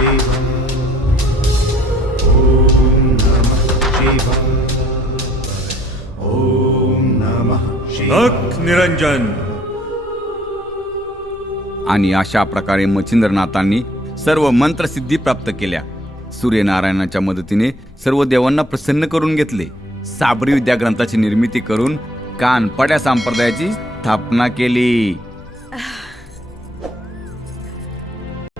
ओम नमः शिवाय, ओम नमः शिवाय। नख निरंजन। आणि अशा प्रकारे मच्छिंद्रनाथांनी सर्व मंत्रसिद्धी प्राप्त केल्या. सूर्यनारायणाच्या मदतीने सर्व देवांना प्रसन्न करून घेतले. साबरी विद्याग्रंथाची निर्मिती करून कानपड्या संप्रदायाची स्थापना केली.